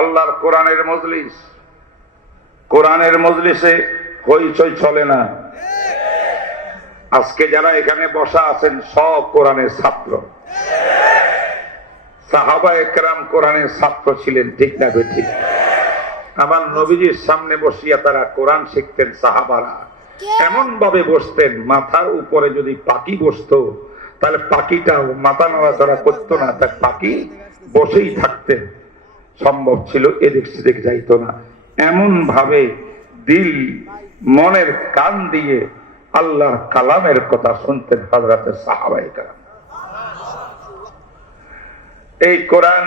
আল্লাহর কোরআনের মজলিস, কোরআনের মজলিসে হইচই চলে না। আজকে যারা এখানে বসা আছেন সব কোরআনের ছাত্র। সাহাবা একরাম কোরআনের ছাত্র ছিলেন, ঠিক না ঠিক? আমার নবীজির সামনে বসিয়া তারা কোরআন শিখতেন। সাহাবারা এমন ভাবে বসতেন, মাথার উপরে যদি পাখি বসতো তাহলে পাখিটাও মাথা নাড়াচাড়া করতো না, তার পাখি বসেই থাকতেন। সম্ভব ছিল এদিক সেদিক যাইতো না। এমন ভাবে দিল মনের কান দিয়ে আল্লাহর কালামের কথা শুনতেন হযরতে সাহাবায়ে কেরাম। এই কোরআন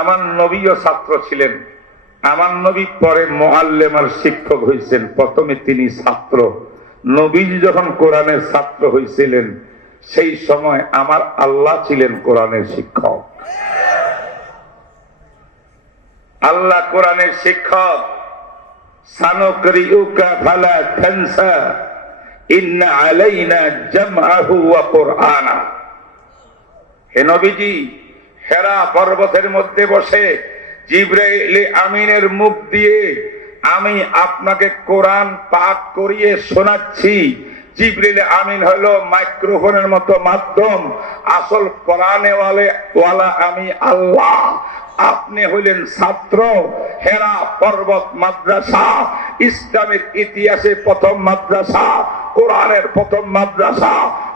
আমার নবীও ছাত্র ছিলেন। আমার নবী পরে মুআল্লিম আর শিক্ষক হয়েছেন, প্রথমে তিনি ছাত্র। নবীজি যখন কোরআনের ছাত্র হয়েছিলেন সেই সময় আমার আল্লাহ ছিলেন কোরআনের শিক্ষক। আল্লাহ কোরআনের শিক্ষক। সানুকরিউকা ফালা তানসা ইন্না আলাইনা জামআহু ওয়া কুরআনা। হে নবীজি, হেরা পর্বতের মধ্যে বসে জিবরাইল আমিনের মুখ দিয়ে আমি আপনাকে কোরআন পাঠ করিয়ে শোনাচ্ছি। জিবরিল আমিন হলো মাইক্রোফোনের মতো মাধ্যম, আসল কোরআনে ওয়ালা আমি আল্লাহ। আপনি হইলেন ছাত্র। হেরা পর্বত মাদ্রাসা ইসলামের ইতিহাসে প্রথম মাদ্রাসা, কোরআনের প্রথম মাদ্রাসা।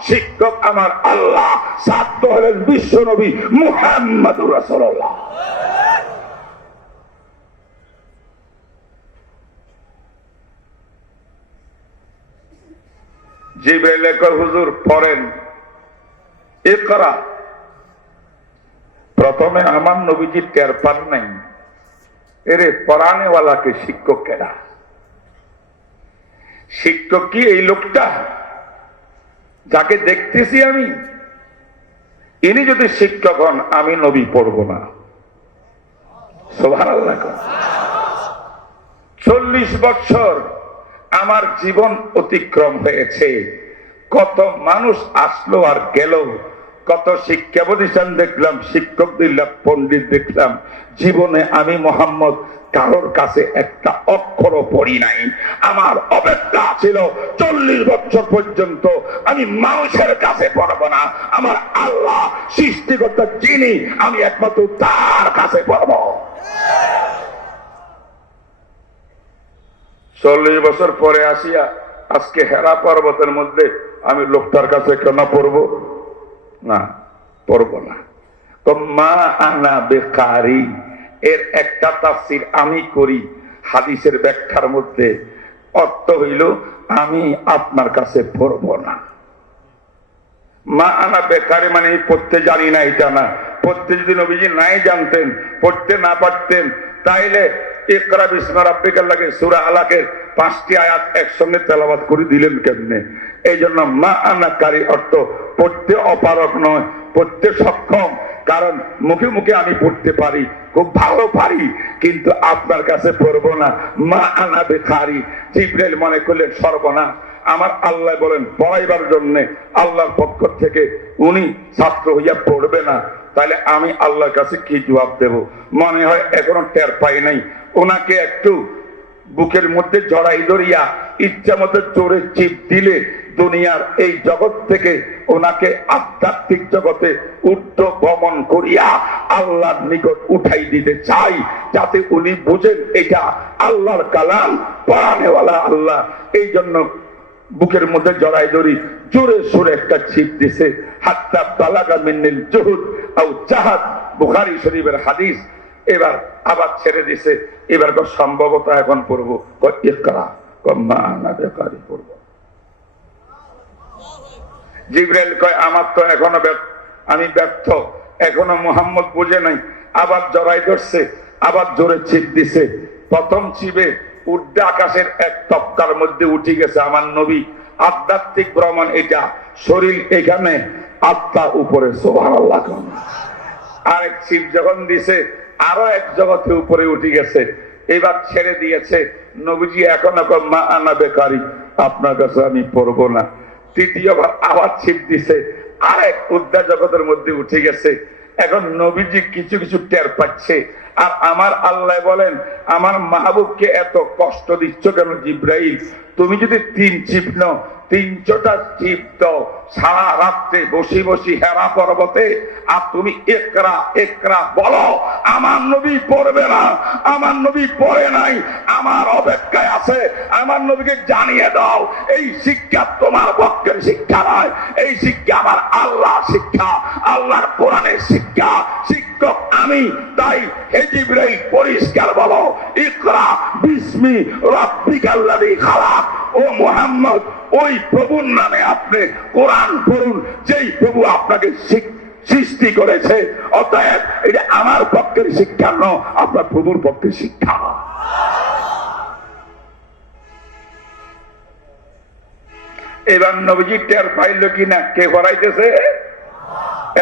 শিক্ষক আমার আল্লাহ, ছাত্র হলেন বিশ্ব নবী মুহাম্মদুর রাসূলুল্লাহ। জিবরাইল কয় হুজুর পড়েন, ইকরা। প্রথমে আমার নবীজি টের পান নাই, এরে পড়ানেওয়ালাকে শিক্ষক কেনা? শিক্ষক কি এই লোকটা যাকে দেখতেছি আমি? ইনি যদি শিক্ষক হন আমি নবী পড়ব না। সুবহানাল্লাহ। 40 বছর আমার জীবন অতিক্রম হয়েছে। কত মানুষ আসলো আর গেল, কত শিক্ষা প্রতিষ্ঠান দেখলাম, শিক্ষক দেখলাম, পণ্ডিত দেখলাম। জীবনে আমি মোহাম্মদ কারোর কাছে একটা অক্ষরও পড়ি নাই। আমার অপেক্ষা ছিল 40 বছর পর্যন্ত আমি মানুষের কাছে পড়বো না। আমার আল্লাহ সৃষ্টিকর্তা যিনি, আমি একমাত্র তার কাছে পড়বো। 40 বছর পরে আসিয়া আজকে হেরা পর্বতের মধ্যে আমি লোকটার কাছে কেন পড়বো? না, পড়বো না। তো মা আনা বেকারি এর একটা তাফসীর আমি করি হাদিসের ব্যাখ্যার মধ্যে। অর্থ হইল আমি আপনার কাছে পড়বো না। মা আনা বেকারি মানে পড়তে জানি না, এটা না। পড়তে যদি নবীজি নাই জানতেন, পড়তে না পারতেন, তাইলে ইকরা বিসমি রাব্বিকাল লাগে সূরা আলাকের 5টি আয়াত একসঙ্গে তেলাওয়াত করে দিলেন কেমনে? এই জন্য মা আনা কারি অর্থ পড়তে অপারক নয়, পড়তে সক্ষম। কারণ মুখে মুখে আমি পড়তে পারি, খুব ভালো পারি, কিন্তু আপনার কাছে পড়বো না। মা আনা বেকারি। জিবরাইল মনে করলেন সর্বনাশ, আমার আল্লাহ বলেন পড়াইবার জন্য আল্লাহর পক্ষ থেকে উনি ছাত্র হইয়া পড়বে না, তাহলে আমি আল্লাহর কাছে কি জবাব দেব? মনে হয় এখনো টের পাই নাই। ওনাকে একটু বুকের মধ্যে জড়াই ধরিয়া ইচ্ছা মতো জোরে চিপ দিলে দুনিয়ার এই জগৎ থেকে ওনাকে আধ্যাত্মিক জগতে ঊর্ধ্বগমন করিয়া আল্লাহর নিকট উঠাই দিতে চাই, যাতে উনি বুঝেন এটা আল্লাহর কালাম, পড়ানেওয়ালা আল্লাহ। এই জন্য বুকের মধ্যে জড়াই ধরি জোরে সুরে একটা ছিপ দিছে। হাত্তা বালাগা মিন্নিল জুহুদ আও জাহাদ, বুখারী শরীফের হাদিস। এবার আবার ছেড়ে দিছে। এবার সম্ভবত এখন পড়বো ইকরা, মা আনা বেকারি পড়বো। জিবরাইল কয় আমার তো এখনো আমি ব্যর্থ, এখনো মুহাম্মদ বুঝে নাই। আবার জড়াই ধরছে, আবার জোরে ছিপ দিছে। প্রথম ছিপে ঊর্ধ্বে আকাশের এক তক্কার মধ্যে উঠে গেছে আমার নবী। আধ্যাত্মিক ভ্রমণ এটা, শরীর এখানে, আত্মা উপরে। সুবহানাল্লাহ। আরেক ছিপ যখন দিছে আরো এক জগতে উপরে উঠে গেছে। এবার ছেড়ে দিয়েছে। নবীজি এখন মা আনা বেকারি, আপনার কাছে আমি পড়বো না। তৃতীয়বার আবার ছিপ দিছে, আরেক উদ্যা জগতের মধ্যে উঠে গেছে। এখন নবীজি কিছু কিছু টের পাচ্ছে আর আমার আল্লাহ বলেন, আমার মাহবুবকে এত কষ্ট দিচ্ছ কেন জিব্রাইল? তুমি যদি 3 চিহ্ন 300টা চিহ্ন সারা রাত্রে বসি বসি হেরা পর্বতে, আর তুমি একরা একরা বলো, আমার নবী পড়বে না, আমার নবী পড়ে নাই, আমার অপেক্ষায় আছে, আমার নবীকে জানিয়ে দাও। এই শিক্ষা তোমার পক্ষের শিক্ষা নয়, এই শিক্ষা আমার আল্লাহর শিক্ষা, আল্লাহর কোরআনের শিক্ষা। শিক্ষক আমি, তাই হে জিবরাইল পরিষ্কার বলো, ইকরা বিসমি রাব্বিকাল্লাযী খালাক। ও মুহাম্মদ, ওই প্রভুর নামে আপনি কোরআন পড়ুন, যেই প্রভু আপনাকে সৃষ্টি করেছে। অতএব এটা আমার পক্ষের শিক্ষা নয়, আপনার প্রভুর পক্ষের শিক্ষা। এবার নবীজি টের পাইল কিনা কে পড়াইতেছে?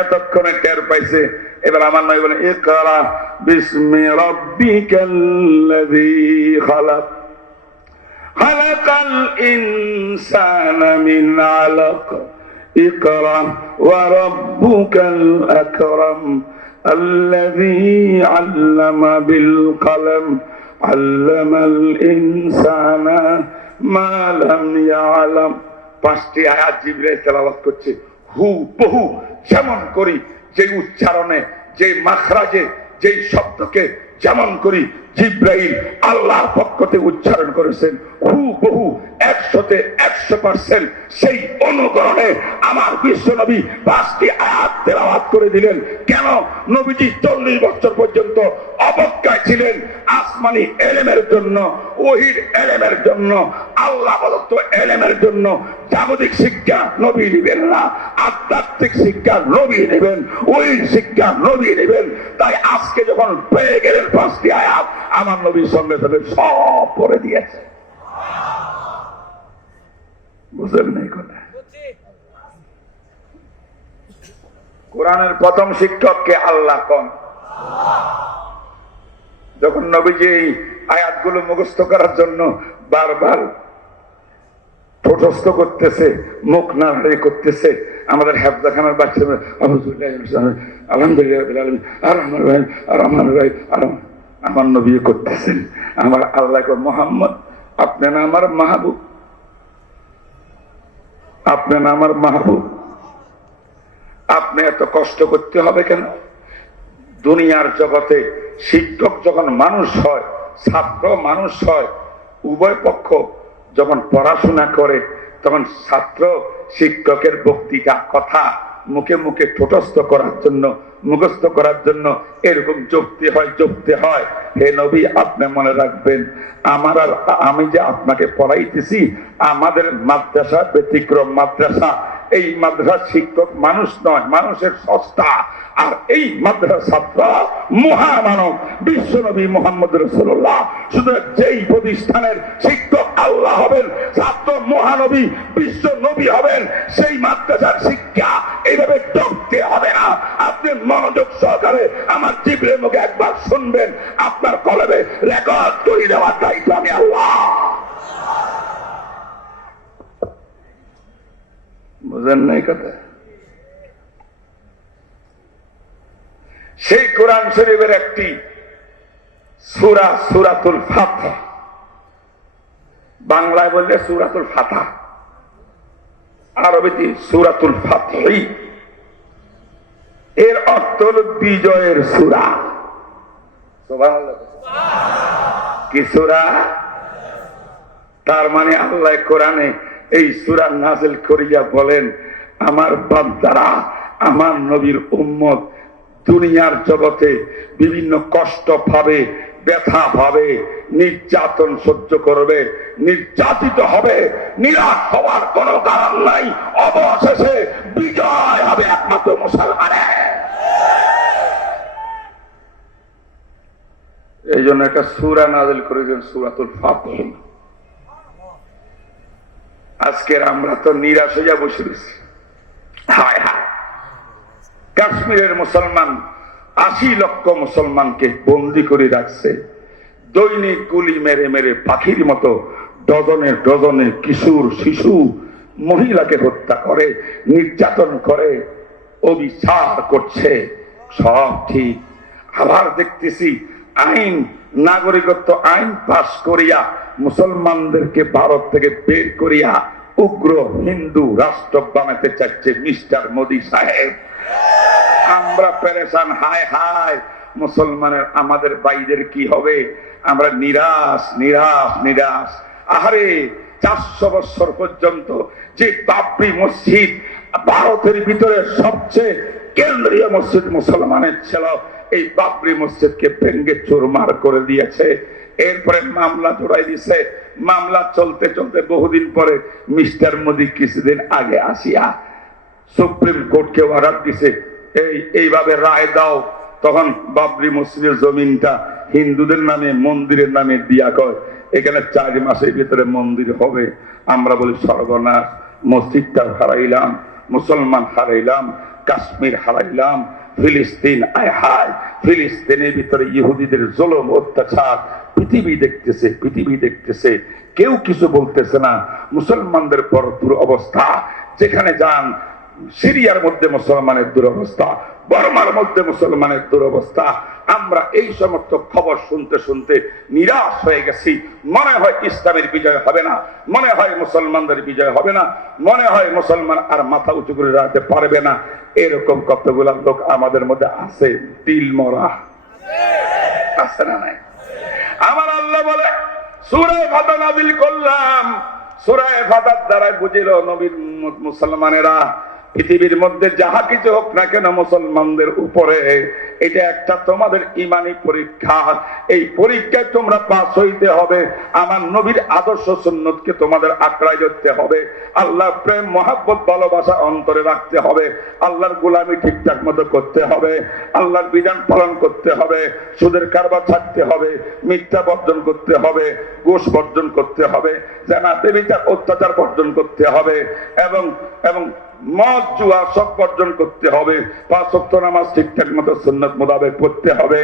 এতক্ষণে টের পাইছে। এবার আমার নবী বলেন, ইকরা বিসমি রাব্বিকাল্লাযী খালাক খালাকাল ইনসানা মিন আলাক ইকরা ওয়া রাব্বুকাল আকরাম আল্লাযী আল্লামা বিল কলম আল্লামাল ইনসানা মা লাম ইয়ালাম। 5টি আয়াত জিবরাইল তেলাওয়াত করছে হুবহু যেমন করি, যে উচ্চারণে, যে মাখরাজে, যে শব্দকে যেমন করি জিবরাইল আল্লাহর পক্ষ থেকে উচ্চারণ করেছেন, হুবহু 100% সেই অনুকরণে আমার বিশ্ব নবী 5টি আয়াত তেলাওয়াত করে দিলেন। কেন? নবীজি 40 বছর পর্যন্ত অবজ্ঞায় ছিলেন আসমানি এলেমের জন্য, ওহির এলেমের জন্য, আল্লাহ প্রদত্ত এলেমের জন্য। জাগতিক শিক্ষা নবী নেবেন না, আধ্যাত্মিক শিক্ষা নবী নেবেন, ওহির শিক্ষা নবী নেবেন। তাই আজকে যখন পেয়ে গেলেন 5টি আয়াত, আমার নবীর সঙ্গে সঙ্গে সব পড়ে দিয়েছে। বুঝলেন নাই কথা? কোরআনের প্রথম শিক্ষককে আল্লাহ কোন? যখন নবীজি এই আয়াতগুলো মুখস্থ করার জন্য বারবার প্রশস্ত করতেছে, মুখ নাড়াড়ি করতেছে, আমাদের হেফজাখানার বাচ্চা আলহামদুলিল্লাহ আমার নবী করতেছেন, আমার আল্লাহ মোহাম্মদ আপনি না আমার মাহবুব, আপনি না আমার মাহবুব, আপনি এত কষ্ট করতে হবে কেন? দুনিয়ার জগতে শিক্ষক যখন মানুষ হয়, ছাত্র মানুষ হয়, উভয় পক্ষ যখন পড়াশোনা করে, তখন ছাত্র শিক্ষকের বক্তৃতা কথা মুখে মুখে ঠোঁটস্থ করার জন্য, মুখস্থ করার জন্য এরকম জপতে হয়। হে নবী, আপনি মনে রাখবেন, আমি যে আপনাকে পড়াইতেছি, আমাদের মাদ্রাসা ব্যতিক্রম মাদ্রাসা। এই মাদ্রাসার শিক্ষক মানুষ নয়, মানুষের স্রষ্টা। আর এই মাদ্রাসার ছাত্র মহামানব বিশ্ব নবী মুহাম্মদ রাসূলুল্লাহ। শুধু যেই প্রতিষ্ঠানের শিক্ষক আল্লাহ হবেন, ছাত্র মহানবী বিশ্ব নবী হবেন, সেই মাদ্রাসার শিক্ষা এইভাবে টপতে হবে না। আপনি মনোযোগ সহকারে আমার জিবরের মুখে একবার শুনবেন, আপনার কলবে রেকর্ড করে দেওয়ার দায়িত্ব আমি আল্লাহ। বুঝেন নাই কথা? সেই কোরআন শরীফের একটি সূরা সূরাতুল ফাতহ, বাংলায় বললে সূরাতুল ফাতহ, আরবিতে সূরাতুল ফাতহি। এর অর্থ হল বিজয়ের সূরা। সুবহানাল্লাহ। কি সূরা? তার মানে আল্লাহ কোরআনে এই সূরা নাযিল করিয়া বলেন, আমার বান্দারা, আমার নবীর উম্মত দুনিয়ার জগতে বিভিন্ন কষ্ট পাবে, ব্যথা পাবে, নির্যাতন সহ্য করবে, নির্যাতিত হবে, নিরাশ হওয়ার কোনো কারণ নাই। অবশেষে বিজয় হবে একমাত্র মুসলমানের। এই জন্য একটা সূরা নাযিল করেছেন, সূরাতুল ফাতহ। আজকের আমরা তো নিরাশ হইয়া বসে রয়েছি। হায় হায়, কাশ্মীরের মুসলমান 80 লক্ষ মুসলমানকে বন্দী করে রাখছে। দৈনিক গুলি মেরে মেরে পাখির মতো ডজনে ডজনে কিশোর শিশু মহিলাকে হত্যা করে, নির্যাতন করে, অবিচার করছে। সব ঠিক। আবার দেখতেছি আইন, নাগরিকত্ব আইন পাশ করিয়া মুসলমানদেরকে ভারত থেকে বের করিয়া উগ্র হিন্দু রাষ্ট্র বানাতে চাচ্ছে মিস্টার মোদী সাহেব। আমরা পেরেশান, হায় হায় মুসলমানের আমাদের ভাইদের কি হবে? আমরা নিরাশ নিরাশ নিরাশ। আহারে 400 বছর পর্যন্ত যে বাবরি মসজিদ ভারতের ভিতরে সবচেয়ে কেন্দ্রীয় মসজিদ মুসলমানের ছিল, এই বাবরি মসজিদকে ভেঙ্গে চুরমার করে দিয়েছে। এরপরে মামলা জড়াই দিছে। মামলা চলতে চলতে বহুদিন পরে মিস্টার মোদী কিছুদিন আগে আসিয়া সুপ্রিম কোর্টকে অর্ডার দিছে, এইভাবে রায় দাও। তখন বাবরি মসজিদের জমিনটা হিন্দুদের নামে মন্দিরের নামে দিয়া কয়, এখানে 4 মাসের ভিতরে মন্দির হবে। আমরা বলি সর্বনাশ, মসজিদটা হারাইলাম, মুসলমান হারাইলাম, কাশ্মীর হারাইলাম, ফিলিস্তিন, আয় হায় ফিলিস্তিনের ভিতরে ইহুদিদের জুলুম অত্যাচার পৃথিবী দেখতেছে, পৃথিবী দেখতেছে, কেউ কিছু বলতেছে না। মুসলমানদের বড় দুরবস্থা, যেখানে যান সিরিয়ার মধ্যে মুসলমানের দুরবস্থা, বর্মার মধ্যে মুসলমানের দুরবস্থা। আমরা এই সমস্ত খবর শুনতে শুনতে নিরাশ হয়ে গেছি। মনে হয় ইসলামের বিজয় হবে না, মনে হয় মুসলমানদের বিজয় হবে না, মনে হয় মুসলমান আর মাথা উঁচু করে রাখতে পারবে না। এরকম কতগুলা লোক আমাদের মধ্যে আছে, তিল মরা আছে না নাই? আমার আল্লাহ বলে সূরা ফাতহ নাযিল করলাম, সূরা ফাতহ দ্বারা বুঝিল নবীর মুসলমানেরা পৃথিবীর মধ্যে যাহা কিছু হোক না কেন মুসলমানদের উপরে এটা একটা তোমাদের ইমানি পরীক্ষা। এই পরীক্ষায় তোমরা পাস হইতে হবে। আমার নবীর আদর্শ সুন্নতকে তোমাদের আঁকড়ায় ধরতে হবে। আল্লাহর প্রেম মহব্বত ভালোবাসা অন্তরে রাখতে হবে। আল্লাহর গোলামি ঠিকঠাক মতো করতে হবে। আল্লাহর বিধান পালন করতে হবে। সুদের কারবার ছাড়তে হবে, মিথ্যা বর্জন করতে হবে, ঘুষ বর্জন করতে হবে, জানাতে বিচার অত্যাচার বর্জন করতে হবে, এবং এবং মদ জুয়া সব বর্জন করতে হবে। 5 ওয়াক্ত নামাজ ঠিকঠাক মতো সুন্নাত মোতাবেক পড়তে হবে।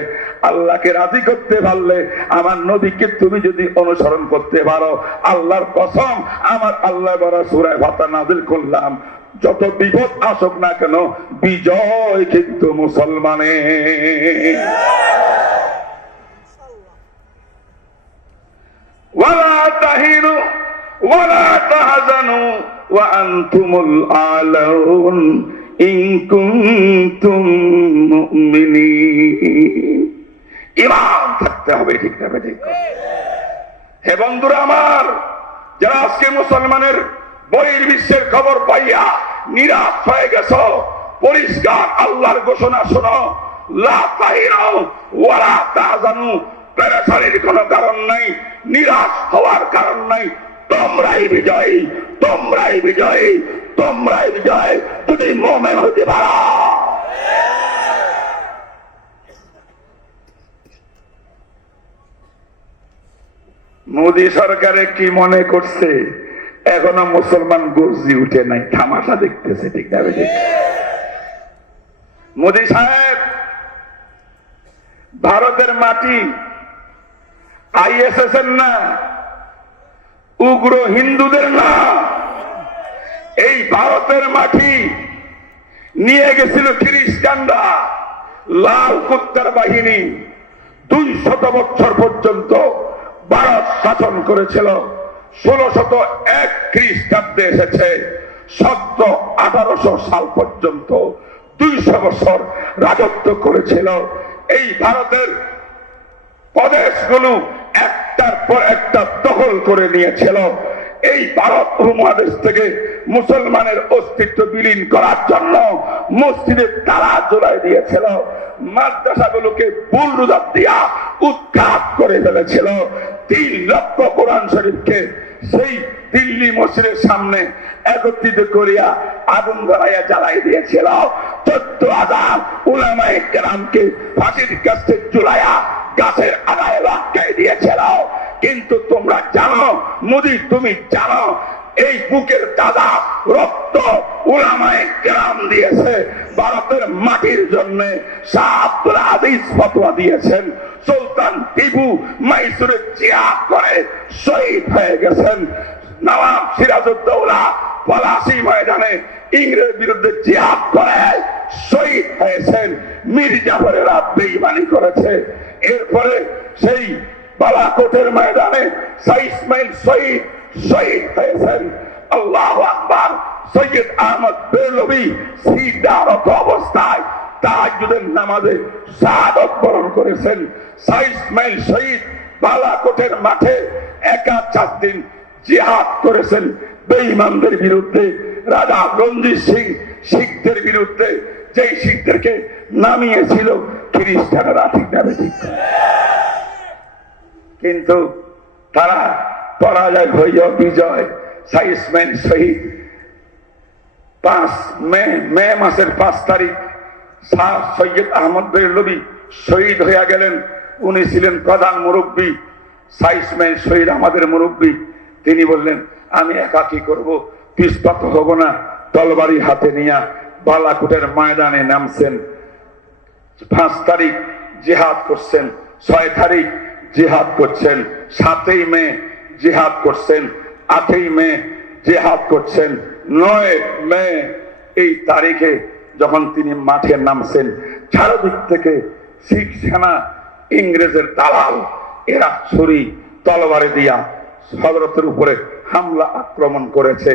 আল্লাহকে রাজি করতে পারলে, আমার নবীকে তুমি যদি অনুসরণ করতে পারো, আল্লাহর কসম আমার আল্লাহ বড় সূরা ফাতহ নাযিল করলাম, যত বিপদ আসুক না কেন বিজয় কিন্তু মুসলমানের। ওয়ালা তাহিনু ওয়ালা তাহজানু ওয়া আনতুমুল আলাউন ইন কুনতুম মুমিনিন। ঈমান থাকতে হবে, ঠিক না? ঠিক। হে বন্ধুরা আমার, যারা আজকে মুসলমানের বহির্বিশ্বের খবর পাইয়া নিরাশ হয়ে গেছো, পরিষ্কার আল্লাহর ঘোষণা শোনো, লা তাহিনু ওয়ালা তাহজানু। পেরেশানির কোনো কারণ নাই, নিরাশ হওয়ার কারণ নাই। তোমরাই বিজয়ী, তোমরাই বিজয়ী, তোমরাই বিজয় যদি মুমিন হতে পারো। মোদী সরকারে কি মনে করছে এখনো মুসলমান গর্জি উঠে নাই, তামাশা দেখতেছে, ঠিক না? মোদী সাহেব ভারতের মাটি আইএসএস এর না, উগ্র হিন্দুদের না, এই ভারতের মাটি নিয়ে গেছিল খ্রিস্টানরা, লাল কুত্তার বাহিনী 200 বছর পর্যন্ত ভারত শাসন করেছিল। 1601 খ্রিস্টাব্দে এসেছে, 1800 সাল পর্যন্ত 200 বছর রাজত্ব করেছিল। এই ভারতের প্রদেশগুলো একটার পর একটা দখল করে নিয়েছিল। এই ভারত উপমহাদেশ থেকে মুসলমানের অস্তিত্ব বিলীন করার জন্য মসজিদের তালা জোড়াই দিয়েছিল, মাদ্রাসাগুলোকে বুলডোজার দিয়া উৎখাত করে ফেলেছিল। 3 লক্ষ কোরআন শরীফকে সেই দিল্লি মসজিদের সামনে একত্রিত করিয়া আগুন ধরাইয়া জ্বালাই দিয়েছিল। 14,000 উলামায়ে কেরামকে ফাঁসির কাছে ঝুলাইয়া গাছের আগায় লটকাই দিয়েছিল। কিন্তু তোমরা জানো, মোদী তুমি জানো, এই বুকের দাদা রক্ত উলামায়ে কেরাম দিয়েছে ভারতের মাটির জন্য। শাহ আব্দুল আজিজ ফতোয়া দিয়েছেন, সুলতান টিপু মাইসুরে জিহাদ করে শহীদ হয়ে গেছেন। নবাব সিরাজউদ্দৌলা পলাশী ময়দানে ইংরেজের বিরুদ্ধে জিহাদ করে শহীদ হয়েছেন। মীর জাফরেরা বেঈমানি করেছে। এরপরে সেই বালাকোটের ময়দানে শাহ ইসমাইল শহীদ হয়েছেন। আল্লাহু আকবার। সৈয়দ আহমদ বেরলভী সিদ্ধারত অবস্থায় তাহাজ্জুদের নামাজে শাহাদত বরণ করেছেন। শাহ ইসমাইল শহীদ বালাকোটের মাঠে একা 4 দিন জিহাদ করেছেন বেঈমানদের বিরুদ্ধে। রাজা রঞ্জিত সিং শিখদের বিরুদ্ধে, যেই শিখদেরকে নামিয়েছিল খ্রিস্টানরা, ঠিক না ঠিক? কিন্তু তারা পরাজয় হইয়া বিজয়। শাহ ইসমাইল শহীদ 5 মে মাসের 5 তারিখ শাহ সৈয়দ আহমদ বেরলভী শহীদ হইয়া গেলেন। উনি ছিলেন প্রধান মুরব্বী। শাহ ইসমাইল শহীদ আমাদের মুরব্বী। তিনি বললেন, আমি একা কি করব, পিছপাত হব না। তলবারি হাতে নিয়ে বালাকোটের ময়দানে নামছেন। 5 তারিখ জিহাদ করছেন, 6 তারিখ জিহাদ করছেন, 7ই মে জিহাদ করছেন, 8ই মে জিহাদ করছেন, 9 মে এই তারিখে যখন তিনি মাঠে নামছেন, চারদিক থেকে শিখ সেনা, ইংরেজের দালাল, এরা ছুরি তলবারে দিয়া হযরতের উপরে হামলা আক্রমণ করেছে।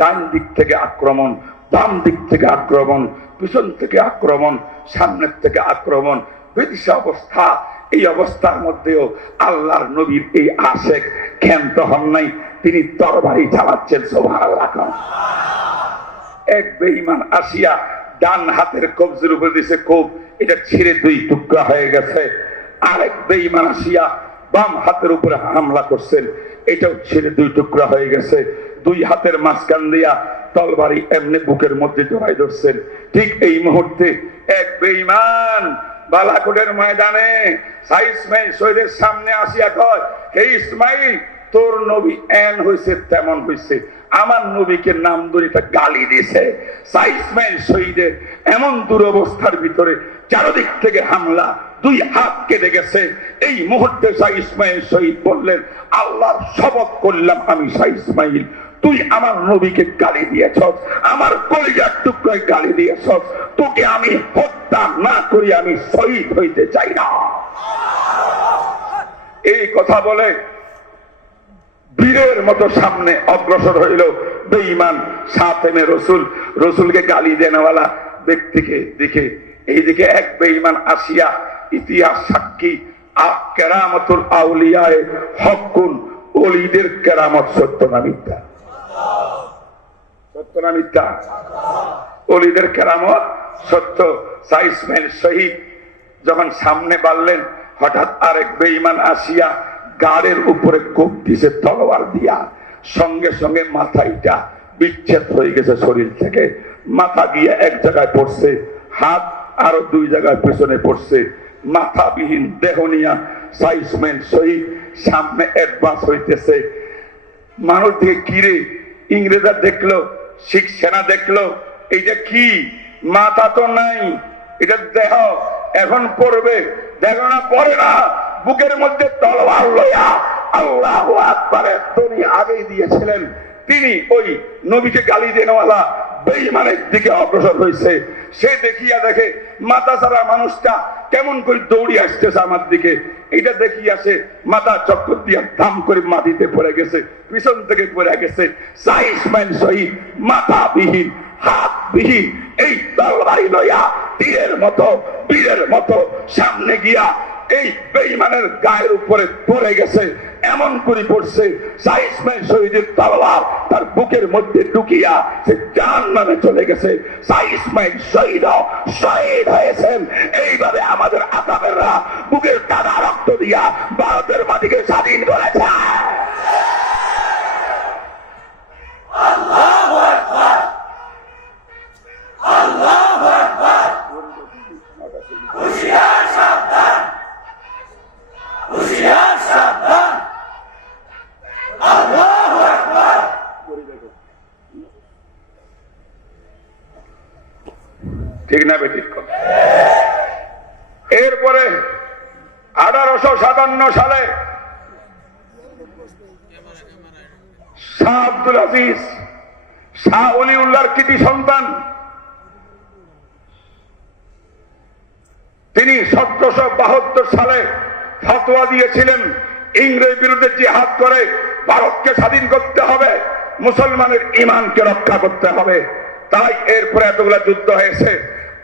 ডান দিক থেকে আক্রমণ, বাম দিক থেকে আক্রমণ, পিছন থেকে আক্রমণ, সামনের থেকে আক্রমণ, বিদিশা অবস্থা। এই অবস্থার মধ্যেও আল্লাহর নবীর এই আশেক ক্ষান্ত হন নাই, তিনি তরবারি চালাচ্ছেন। সুবহানাল্লাহ। এক বেঈমান আসিয়া ডান হাতের কবজের উপর দিয়েছে কোপ, এটা ছিঁড়ে 2 টুকরা হয়ে গেছে। আরেক বেঈমান আসিয়া বাম হাতের উপরে হামলা করছেন, এটাও ছিঁড়ে 2 টুকরা হয়ে গেছে। 2 হাতের মাঝখান দিয়া তলবারি এমনি বুকের মধ্যে জড়াই ধরছেন। ঠিক এই মুহূর্তে এক বেঈমান বালাকোটের ময়দানে শাহ ইসমাইল শহীদের সামনে আসিয়া কয়, হে ইসমাইল, তোর নবী এন হয়েছে তেমন হয়েছে, আমার নবীকে নাম ধরে গালি দিছে। শাহ ইসমাইল শহীদের এমন দুরবস্থার ভিতরে চারদিক থেকে হামলা, 2 হাত কেটে গেছে। এই মুহূর্তে শাহ ইসমাইল শহীদ বললেন, আল্লাহর শপথ করলাম আমি শাহ ইসমাইল, তুই আমার নবীকে গালি দিয়েছ, আমার কলিজার টুকরায় গালি দিয়েছ, তোকে আমি হত্যা না করি আমি শহীদ হইতে চাই না। এই কথা বলে বীরের মতো সামনে অগ্রসর হইল বেঈমান সাতেমে রসুলকে গালি দেনওয়ালা ব্যক্তিকে দেখে এইদিকে এক বেঈমান আসিয়া ইতিহাস সাক্ষী কেরামতুল আউলিয়ায়ে হকুন, ওলিদের কেরামত সত্য না মিথ্যা? সত্য না মিথ্যা? ওলিদের কেরামত সত্য। শাহ ইসমাইল শহীদ যখন সামনে বাড়লেন, হঠাৎ আরেক বেঈমান আসিয়া গাড়ের উপরে কোপ দিছে তলোয়ার দিয়া। সঙ্গে সঙ্গে মাথাটা বিচ্ছেদ হয়ে গেছে শরীর থেকে। মাথা গিয়ে এক জায়গায় পড়ছে, হাত আরো 2 জায়গায় পেছনে পড়ছে। মাথাবিহীন দেহ নিয়া শাহ ইসমাইল শহীদ সামনে অ্যাডভান্স হইতেছে। মানুষ দিকে কিরে, ইংরেজরা দেখলো, শিখ সেনা দেখলো, এইটা কি, মাথা তো নাই, এটা দেহ এখন পড়বে। দেখো না, পড়ে না, বুকের মধ্যে তলোয়ার লইয়া আল্লাহু আকবারের ধ্বনি আগেই দিয়েছিলেন। তিনি ওই নবীকে গালি দেনওয়ালা বেঈমানের দিকে অগ্রসর হয়েছে। সে দেখিয়া দেখে মাথা ছাড়া মানুষটা কেমন করে দৌড়ি আসতেছে আমার দিকে। এটা দেখিয়া সে মাথা চক্কর দিয়া ধাম করে মাটিতে পড়ে গেছে, পিছন থেকে পড়ে গেছে। শাহ ইসমাইল শহীদ মাথাবিহীন, হাতবিহীন, এই তরবারি লইয়া তীরের মতো, বীরের মতো সামনে গিয়া এই বেঈমানের গায়ের উপরে পড়ে গেছে। এমন করে পড়ছে, শাহ ইসমাইল শহীদের তলোয়ার তার বুকের মধ্যে ঢুকিয়া সে জাহান্নামে চলে গেছে। শাহ ইসমাইল শহীদ হয়েছেন। এইভাবে আমাদের আতাবেররা বুকের কাদা রক্ত দিয়া ভারতের মাটিকে স্বাধীন করেছে। আল্লাহু আকবার, আল্লাহু আকবার। হুঁশিয়ার সাবধান, হুঁশিয়ার সাবধান। আল্লাহু আকবার। ঠিক না বেঠিক? এরপরে 1857 সালে শাহ আব্দুল আজিজ, শাহ ওলিউল্লাহর কৃতি সন্তান, তিনি 1772 সালে ফতোয়া দিয়েছিলেন ইংরেজ বিরুদ্ধে জিহাদ করে ভারতকে স্বাধীন করতে হবে, মুসলমানের ঈমানকে রক্ষা করতে হবে। তাই এরপরে এতগুলা যুদ্ধ হয়েছে।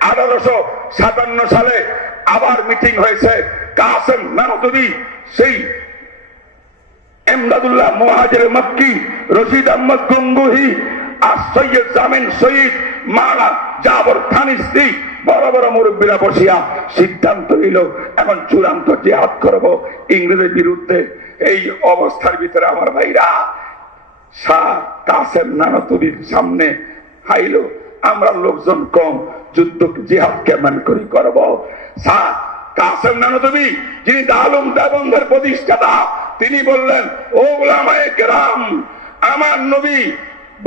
1857 সালে আবার মিটিং হয়েছে। কাসেম নানতুবি, সেই এমদাদুল্লাহ মুহাজির মক্কি, রশিদ আহমদ গঙ্গুহি আর সৈয়দ জামিন শহীদ, মাওলানা জাবর খানিস্তি, বড় বড় মুরব্বীরা বসিয়া সিদ্ধান্ত নিল এখন চূড়ান্ত জিহাদ করব ইংরেজের বিরুদ্ধে। এই অবস্থার ভিতরে আমার ভাইরা শাহ কাসেম নানতুবির সামনে হাইল, আমরা লোকজন কম, যুদ্ধ জিহাদ কেমন করে করব। শাহ কাসেম নানতুবি, যিনি দারুল দেওবন্দের প্রতিষ্ঠাতা, তিনি বললেন, ও উলামায়ে কেরাম, আমার নবী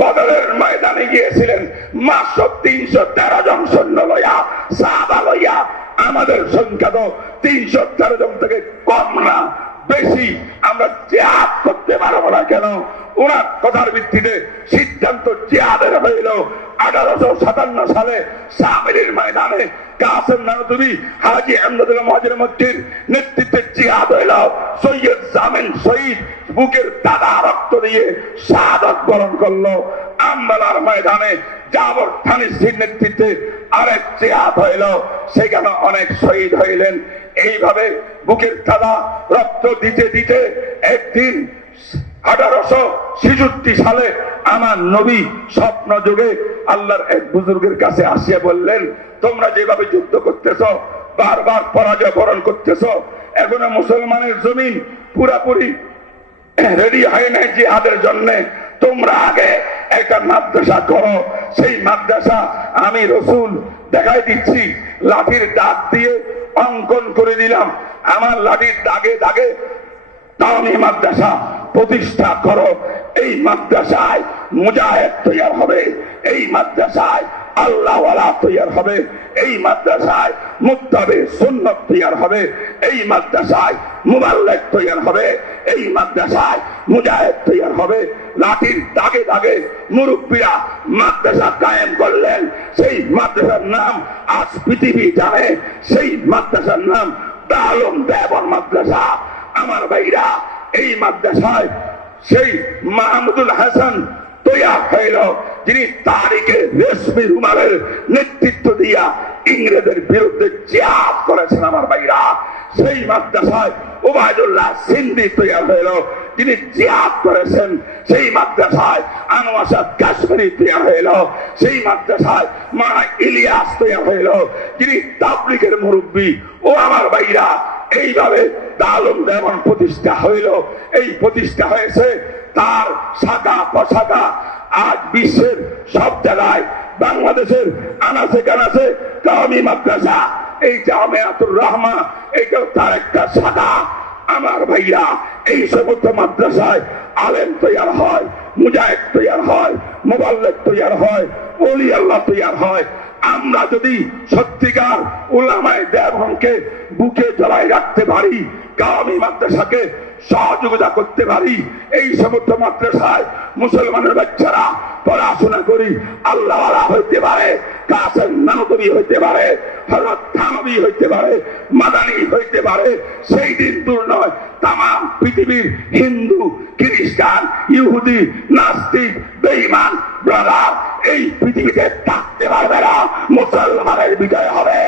বদরের ময়দানে গিয়েছিলেন মাত্র 313 জন সৈন্য লইয়া, সাহাবা লইয়া। আমাদের সংখ্যা তো 313 জন থেকে কম না, বেশি। আমরা জিহাদ করতে পারবো না কেন? ওনার কথার ভিত্তিতে সিদ্ধান্ত জিহাদের হইল। 1857 সালে সামিরের ময়দানে কাসেম নানতুবি, হাজী আহমদুল্লাহ মুহাজির মক্কির নেতৃত্বে জিহাদ হইল। সৈয়দ জামিন শহীদ বুকের তাজা রক্ত দিয়ে শাহাদাত বরণ করলো। আম্বালার ময়দানে জাবর খানিস্তির নেতৃত্বে আরেক জিহাদ হইল, সেখানে অনেক শহীদ হইলেন। এইভাবে বুকের তাজা রক্ত দিতে দিতে একদিন 1866 সালে আমার নবী স্বপ্ন যুগে আল্লাহর এক বুজুর্গের কাছে আসিয়া বললেন, তোমরা যেভাবে যুদ্ধ করতেছ, বারবার পরাজয় বরণ করতেছ, এখনো মুসলমানের জমিন পুরাপুরি রেডি হয় নাই জিহাদের জন্য। তোমরা আগে একটা মাদ্রাসা করো। সেই মাদ্রাসা আমি রসুল দেখাই দিচ্ছি, লাঠির দাগ দিয়ে অঙ্কন করে দিলাম। আমার লাঠির দাগে দাগে দামি মাদ্রাসা প্রতিষ্ঠা করো। এই মাদ্রাসায় মুজাহিদ তৈরি হবে, এই মাদ্রাসায় আল্লাহওয়ালা তৈরি হবে, এই মাদ্রাসায় মুত্তাবি সুন্নাত তৈরি হবে, এই মাদ্রাসায় মুবাল্লিগ তৈরি হবে, এই মাদ্রাসায় মুজাহিদ তৈরি হবে। লাঠির দাগে দাগে মুরব্বীরা মাদ্রাসা কায়েম করলেন। সেই মাদ্রাসার নাম আজ পৃথিবী জানে, সেই মাদ্রাসার নাম দারুল দেওবন্দ মাদ্রাসা। আমার ভাইরা, এই মাদ্রাসায় সেই মাহমুদুল হাসান তৈরি হইল, যিনি তারিখে রেশমি রুমালের নেতৃত্ব দিয়া ইংরেজের বিরুদ্ধে জিহাদ করেছেন। আমার ভাইরা, সেই মাদ্রাসায় ওবায়দুল্লাহ সিন্ধি তৈরি হইল, যিনি জিহাদ করেছেন। সেই মাদ্রাসায় আনোয়ার শাহ কাশ্মীরি তৈরি হইল, সেই মাদ্রাসায় মাওলানা ইলিয়াস তৈরি হইল, যিনি তাবলীগের মুরব্বী। ও আমার ভাইরা, এইভাবে দারুল দেওবন্দ প্রতিষ্ঠা হইল। এই প্রতিষ্ঠা হয়েছে, তার শাখা প্রশাখা আজ বিশ্বের সব জায়গায়, বাংলাদেশের আনাচে কানাচে কাওমি মাদ্রাসা, এই জামিয়াতুর রহমা, এইটাও তার একটা শাখা। আমার ভাইয়া, এই সমস্ত মাদ্রাসায় আলেম তৈয়ার হয়, মুজাহিদ তৈয়ার হয়, মুবাল্লিগ তৈয়ার হয়, ওলি আল্লাহ তৈয়ার হয়। আমরা যদি সত্যিকার উলামায়ে দেওবন্দকে বুকে জড়াই রাখতে পারি, কাওমি মাদ্রাসাকে সহযোগিতা করতে পারি, এই সমস্ত মাদ্রাসায় মুসলমানের বাচ্চারা পড়াশোনা করি, আল্লাহওয়ালা হইতে পারে, কাসেম নানতুবি হইতে পারে, হযরত থানবী হইতে পারে, মাদানী হইতে পারে, সেই দিন দূর নয়। তামাম পৃথিবীর হিন্দু, খ্রিস্টান, ইহুদি, নাস্তিক, বেঈমান ব্রাদার এই পৃথিবীতে থাকতে পারবে না, মুসলমানের বিজয় হবে।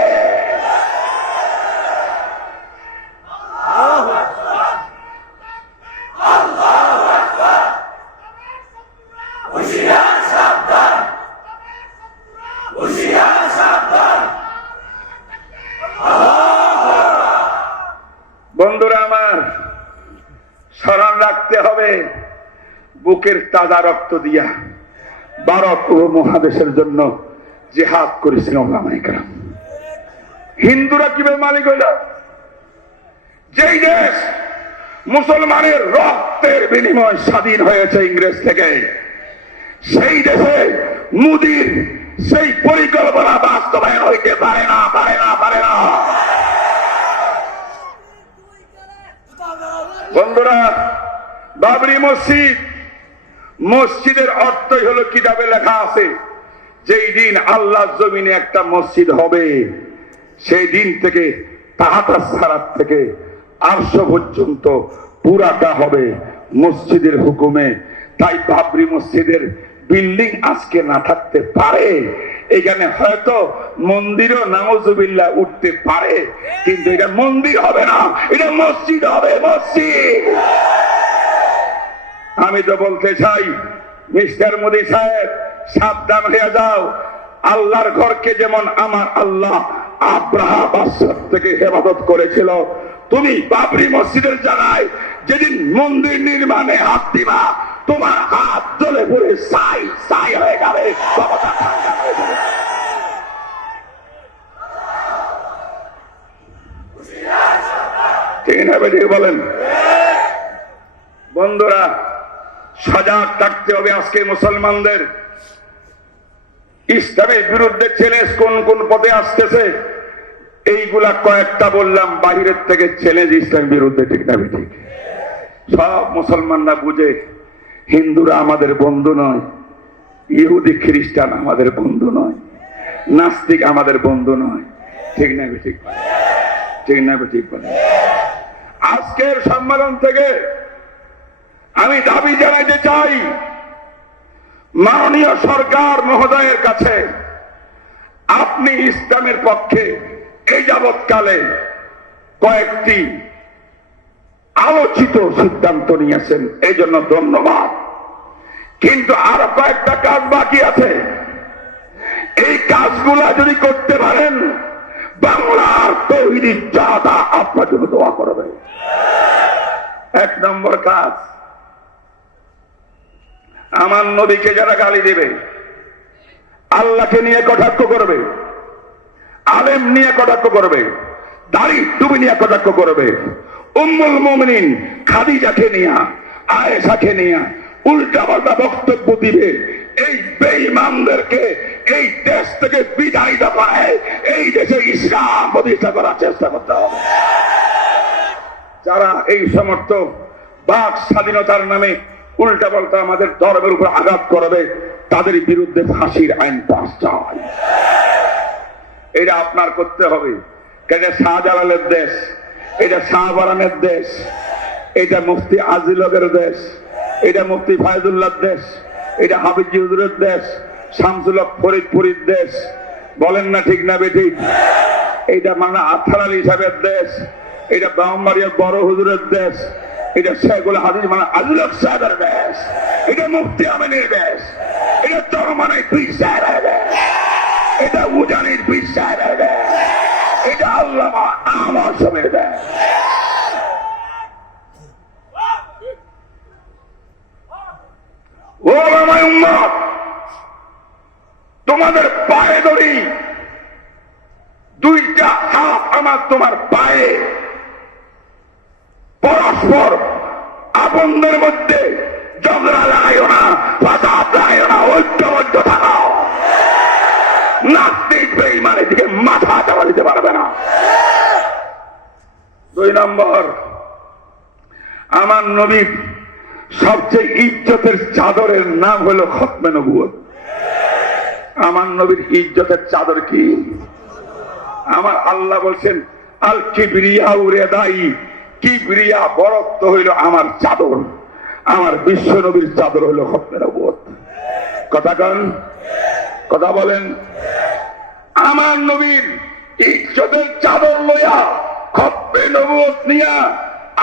বন্ধুরা আমার, স্মরণ রাখতে হবে, বুকের তাজা রক্ত দিয়া ভারত উপমহাদেশের জন্য জিহাদ করেছিল ওলামায়ে কেরাম। হিন্দুরা কিভাবে মালিক হইল? যেই দেশ মুসলমানের রক্তের বিনিময় স্বাধীন হয়েছে ইংরেজ থেকে, সেই দেশে মোদির সেই পরিকল্পনা বাস্তবায়ন হইতে পারে না, পারে না, পারে না। বন্ধুরা, বাবরি মসজিদ, মসজিদের অর্থই হলো কিতাবে লেখা আছে, যেই দিন আল্লাহর জমিনে একটা মসজিদ হবে, সেই দিন থেকে তাহাতা সারাত থেকে আরশ পর্যন্ত পুরাটা হবে মসজিদের হুকুমে। তাই বাবরি মসজিদের বিল্ডিং আজকে না থাকতে পারে, এখানে হয়তো মন্দিরও নাউজুবিল্লাহ উঠতে পারে, কিন্তু এটা মন্দির হবে না, এটা মসজিদ হবে, মসজিদ। আমি তো বলতে চাই মিস্টার মোদী সাহেব, সাবধান হয়ে যাও। আল্লাহর ঘরকে যেমন আমার আল্লাহ আব্রাহা বাদশাহ থেকে হেফাজত করেছিল, তুমি বাবরি মসজিদের জায়গায় যেদিন মন্দির নির্মাণে হাত দিবা, তোমার হাত জ্বলে পুড়ে ছাই ছাই হয়ে যাবে। ঠিক না বেঠিক বলেন? বন্ধুরা, সজাগ থাকতে হবে আজকে মুসলমানদের। ইসলামের বিরুদ্ধে চ্যালেঞ্জ কোন কোন পথে আসতেছে এইগুলা কয়েকটা বললাম, বাহিরের থেকে চ্যালেঞ্জ ইসলামের বিরুদ্ধে। ঠিক না বেঠিক? সব মুসলমানরা বুঝে হিন্দুরা আমাদের বন্ধু নয়, ইহুদি খ্রিস্টান আমাদের বন্ধু নয়, নাস্তিক আমাদের বন্ধু নয়। ঠিক না বেঠিক? ঠিক না বেঠিক বলে? আজকের সম্মেলন থেকে আমি দাবি জানাইতে চাই মাননীয় সরকার মহোদয়ের কাছে, আপনি ইসলামের পক্ষে এই যাবৎকালে কয়েকটি আলোচিত সিদ্ধান্ত নিয়েছেন, এই জন্য ধন্যবাদ। কিন্তু আরো কয়েকটা কাজ বাকি আছে। এই কাজগুলা যদি করতে পারেন, বাংলার তৌহিদি জাদা আপনার জন্য দোয়া করবে। এক নম্বর কাজ, আমার নবীকে যারা গালি দেবে, আল্লাহকে নিয়ে কটাক্ষ করবে, আলেম নিয়ে কটাক্ষ করবে, দাড়ি টুপি নিয়ে কটাক্ষ করবে, উম্মুল মুমিনিন খাদিজাকে নিয়ে, আয়েশাকে নিয়ে উল্টা পাল্টা বক্তব্য দিবে, এই বেঈমানদেরকে এই দেশ থেকে বিদায় করে এই দেশে ইসলাম প্রতিষ্ঠা করার চেষ্টা করতে হবে। যারা এই সমর্থক বাক স্বাধীনতার নামে উল্টা পাল্টা আমাদের ধর্মের উপর আঘাত করবে, তাদের বিরুদ্ধে ফাঁসির আইন পাস চাই। এটা আপনার করতে হবে। এটা শাহজালালের দেশ, এটা শাহবারানের দেশ, এটা মুফতি আজিলকের দেশ, এটা মুফতি ফায়জুল্লাহর দেশ, এটা হাফিজ হুজুরের দেশ, শামসুল হক ফরিদপুরের দেশ। বলেন না ঠিক না বেঠিক? এটা মানে আথার আলী সাহেবের দেশ, এটা ব্রাহ্মণবাড়িয়ার বড় হুজুরের দেশ, এটা শেখুল হাদিস মানে আজিল হক সাহেবের দেশ, এটা মুফতি আমিনের দেশ, এটা চরমানের পীর সাহেবের দেশ, এটা উজানির পীর সাহেবের দেশ, এটা আল্লামা আহমদ সাহেবের দেশ। ও আমার উম্মত, তোমাদের পায়ে ধরি, দুইটা হাত আমার তোমার পায়ে, পরস্পর আপনদের মধ্যে ঝগড়া লাগাইও না, ফাসাদ লাগাইও না, ঐক্যবদ্ধ থাকাও। নাস্তিক বেঈমানের দিকে মাথা চাপা দিতে পারবে না। দুই নম্বর, আমার নবীর সবচেয়ে ইজ্জতের চাদরের নাম হলো খতমে নবুয়ত। আমার নবীর ইজ্জতের চাদর কি? আমার আল্লাহ বলছেন আল কিবরিয়া উরেদাই, কিবরিয়া বরত্ব হইল আমার চাদর, আমার বিশ্ব নবীর চাদর হইল খতমে নবুয়ত। কথা কন, কথা বলেন। আমার নবীর ইজ্জতের চাদর লইয়া খতমে নবুয়ত নিয়া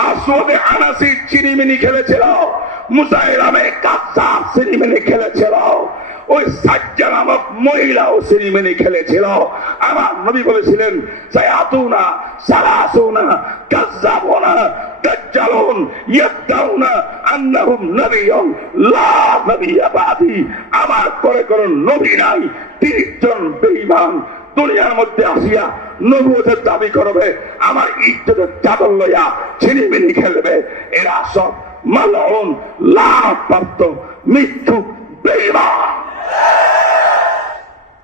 আসওয়াদে আনাসি চিনিমিনি খেলেছিল, মুসাইলামে কাজ্জাব চিনিমিনি খেলেছিল, ওই সাজ্জা নামক মহিলাও চিনিমিনি খেলেছিল। আমার নবী বলেছিলেন সায়াতুনা সালাসুনা কাজ্জাবুনা দাজ্জালুন ইয়াদাউনা আন্নাহুম নাবিয়্যুন লা নাবিয়্যা বাদি। আমার করে কোন নবী নাই, 30 জন বেঈমান দুনিয়ার মধ্যে আসিয়া নবুয়তের দাবি করবে, আমার ইজ্জতের চাদর লইয়া ছিনিমিনি খেলবে। এরা সব মালউন, লাভপ্রাপ্ত মিথ্যুক বেঈমান।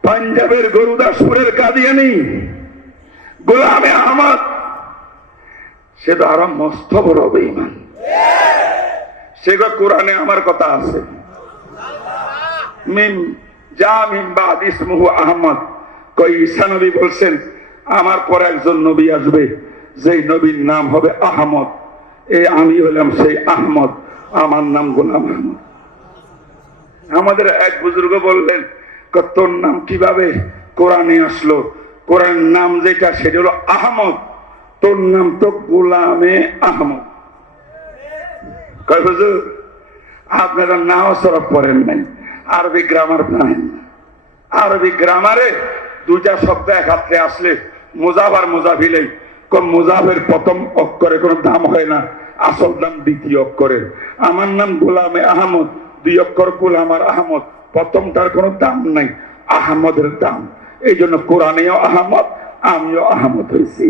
পাঞ্জাবের গরুদাসপুরের কাদিয়ানি গোলামে আহমদ, সে তো আরো মস্ত বড় বেঈমান। সে কোরআনে আমার কথা আছে, মিম যা মিন বাদ ইসমুহু আহমদ। কই ঈসা নবী বলছেন আমার পর একজন নবী আসবে যেই নবীর নাম হবে আহমদ, এই আমি হলাম সেই আহমদ, আমার নাম গোলাম আহমদ। আমাদের এক বুজুর্গ বললেন, তোর নাম কিভাবে কোরআনে আসলো? কোরআন নাম যেটা সেটা হলো আহমদ, তোর নাম তো গোলামে আহমদ। কয় হুজুর আপনারা নাও সরব পড়েন নাই, আরবি গ্রামার জানেন না। আরবি গ্রামারে দুইটা শব্দ একত্রে আসলে মুজাফ আর মুজাফিলেই, কোন মুজাফের প্রথম অক্ষরে কোনো দাম হয় না, আসল দাম দ্বিতীয় অক্ষরের। আমার নাম গোলামে আহমদ, 2 অক্ষর গোলাম আর আহমদ, প্রথমটার কোনো দাম নাই, আহমদের দাম। এই জন্য কোরআনেও আহমদ, আমিও আহমদ হয়েছি।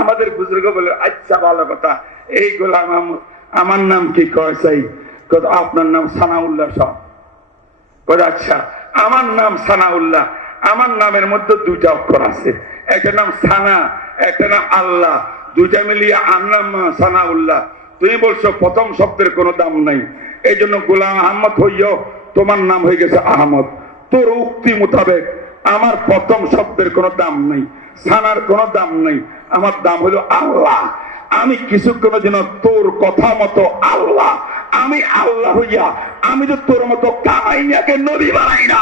আমাদের বুজুর্গ বলে, আচ্ছা ভালো কথা, এই গোলাম আহমদ, আমার নাম কি? কয় চাই। আপনার নাম সানাউল্লাহ সব। আচ্ছা আমার নাম সানাউল্লাহ, আমার নামের মধ্যে 2টা অক্ষর আছে, একটা নাম সানা, একটা নাম আল্লাহ, 2টা মিলিয়ে আমার নাম সানাউল্লাহ। তুমি বলছো প্রথম শব্দের কোনো দাম নাই, এই জন্য গোলাম আহমদ হইও, তোমার নাম হয়ে গেছে আহমদ। তোর উক্তি মোতাবেক আমার প্রথম শব্দের কোনো দাম নাই, সানার কোনো দাম নাই, আমার দাম হলো আল্লাহ। আমি কিছুক্ষণের জন্য তোর কথা মতো আল্লাহ, আমি আল্লাহ হইয়া আমি তো তোর মতো কামাইয়াকে নবী বানাই না।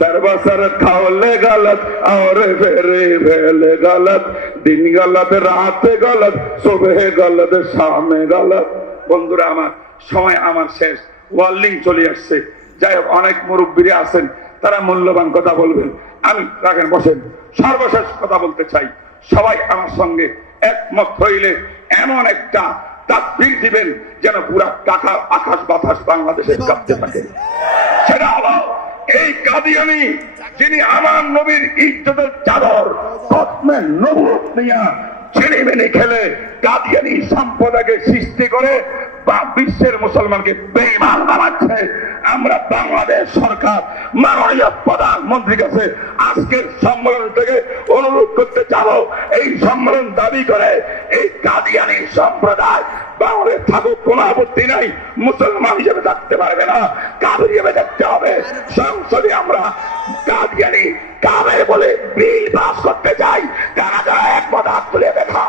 सरबसर खाओले गलत और फेरे भेले गलत, दिन गलत रात गलत, सुबह गलत शामे गलत। বন্ধুরা আমার, সময় আমার শেষ, ওয়ার্লিং চলে আসছে। যাই হোক, অনেক মুরব্বীরা আছেন, তারা মূল্যবান কথা বলবেন, আমি রাখেন বসেন। সর্বশেষ কথা বলতে চাই, সবাই আমার সঙ্গে একমত হইলে এমন একটা তাকবীর দিবেন যেন পুরা টাকা আকাশ বাতাস বাংলাদেশে কাঁপতে থাকে। সেটা হলো এই কাদিয়ানি, যিনি আমার নবীর ইজ্জতের চাদর কসমে নবুয়ত নিয়া ছিনিমিনি খেলে কাদিয়ানি সম্প্রদায়কে সৃষ্টি করে বা বিশ্বের মুসলমানকে বেঈমান বানাচ্ছে। আমরা বাংলাদেশ সরকার মাননীয় প্রধানমন্ত্রীর কাছে আজকের সম্মেলন থেকে অনুরোধ করতে চাবো, এই সম্মেলন দাবি করে এই কাদিয়ানি সম্প্রদায় বাংলাদেশ থাকুক, কোনো আপত্তি নাই, মুসলমান হিসেবে থাকতে পারবে না, কাফের হিসেবে থাকতে হবে। সংসদে আমরা কাদিয়ানি কাফের বলে বিল পাস করতে চাই, তারা যারা একমত হাত তুলে দেখা।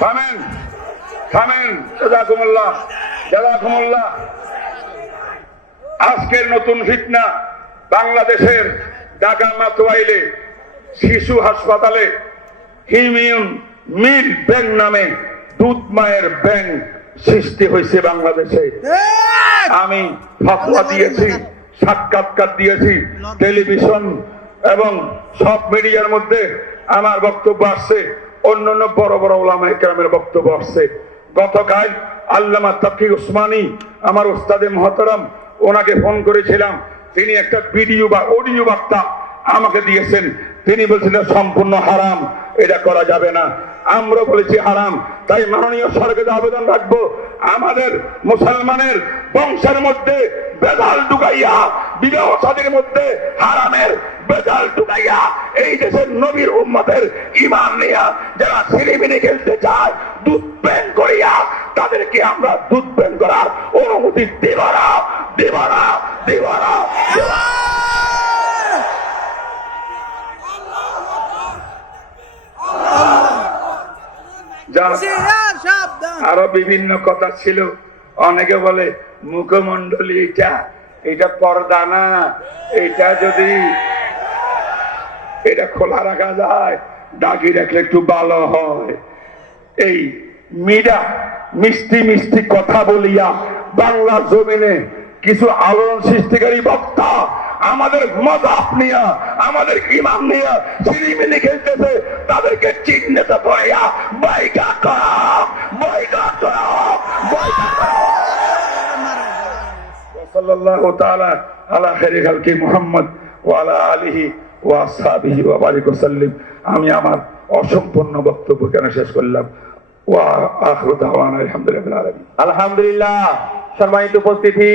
থামেন থামেন, জাযাকুমুল্লাহ জাযাকুমুল্লাহ। আজকের নতুন ফিতনা, বাংলাদেশের ঢাকা মাতোয়াইলে শিশু হাসপাতালে হিমিউন মিল ব্যাংক নামে দুধ মায়ের ব্যাংক সৃষ্টি হয়েছে বাংলাদেশে। আমি ফতোয়া দিয়েছি, সাক্ষাৎকার দিয়েছি, টেলিভিশন এবং সব মিডিয়ার মধ্যে আমার বক্তব্য আসছে, অন্যান্য বড় বড় উলামায়ে কেরামের বক্তব্য আসছে। গতকাল আল্লামা তাকি উসমানী, আমার উস্তাদে মুহতারাম, ওনাকে ফোন করেছিলাম, তিনি একটা ভিডিও বা অডিও বার্তা আমাকে দিয়েছেন। তিনি বলছিলেন সম্পূর্ণ হারাম, এটা করা যাবে না। আমরা বলেছি হারাম, তাই মাননীয় সরকারকে আবেদন রাখবো, আমাদের মুসলমানের বংশের মধ্যে বেজাল ঢুকাইয়া, বিবাহ শাদীর মধ্যে হারামের বেজাল ঢুকাইয়া, এই দেশের নবীর উম্মতের ঈমান নিয়া যারা ছিনিমিনি খেলতে চায়, দুধ ব্যাংক করিয়া, তাদেরকে আমরা দুধ ব্যাংক করার অনুমতি দেব না, দেব না, দেব না, দেব না। আরো বিভিন্ন কথা ছিল, অনেকে বলে মুখমন্ডলী এটা পর্দা না, এটা যদি এটা খোলা রাখা যায়, ডাকি রাখলে একটু ভালো হয়। এই মিডা মিষ্টি মিষ্টি কথা বলিয়া বাংলা জমিনে কিছু আলোড়ন সৃষ্টিকারী বক্তা আমাদের মজাব নিয়া, আমাদের ইমাম নিয়া ছিনিমিনি খেলতেছে, তাদেরকে চিহ্নিত করিয়া বয়কট করা, বয়কট করা, বয়কট করা। সাল্লাল্লাহু তাআলা আলা খাইরি খালকি মুহাম্মদ ওয়া আলা আলিহি ওয়া আসহাবিহি ওয়া বারিক ওয়া সাল্লিম। আমি আমার অসম্পূর্ণ বক্তব্য কেন শেষ করলাম। ওয়া আখিরু দাওয়ানা আলহামদুলিল্লাহ। আলহামদুলিল্লাহ। সম্মানিত উপস্থিতি,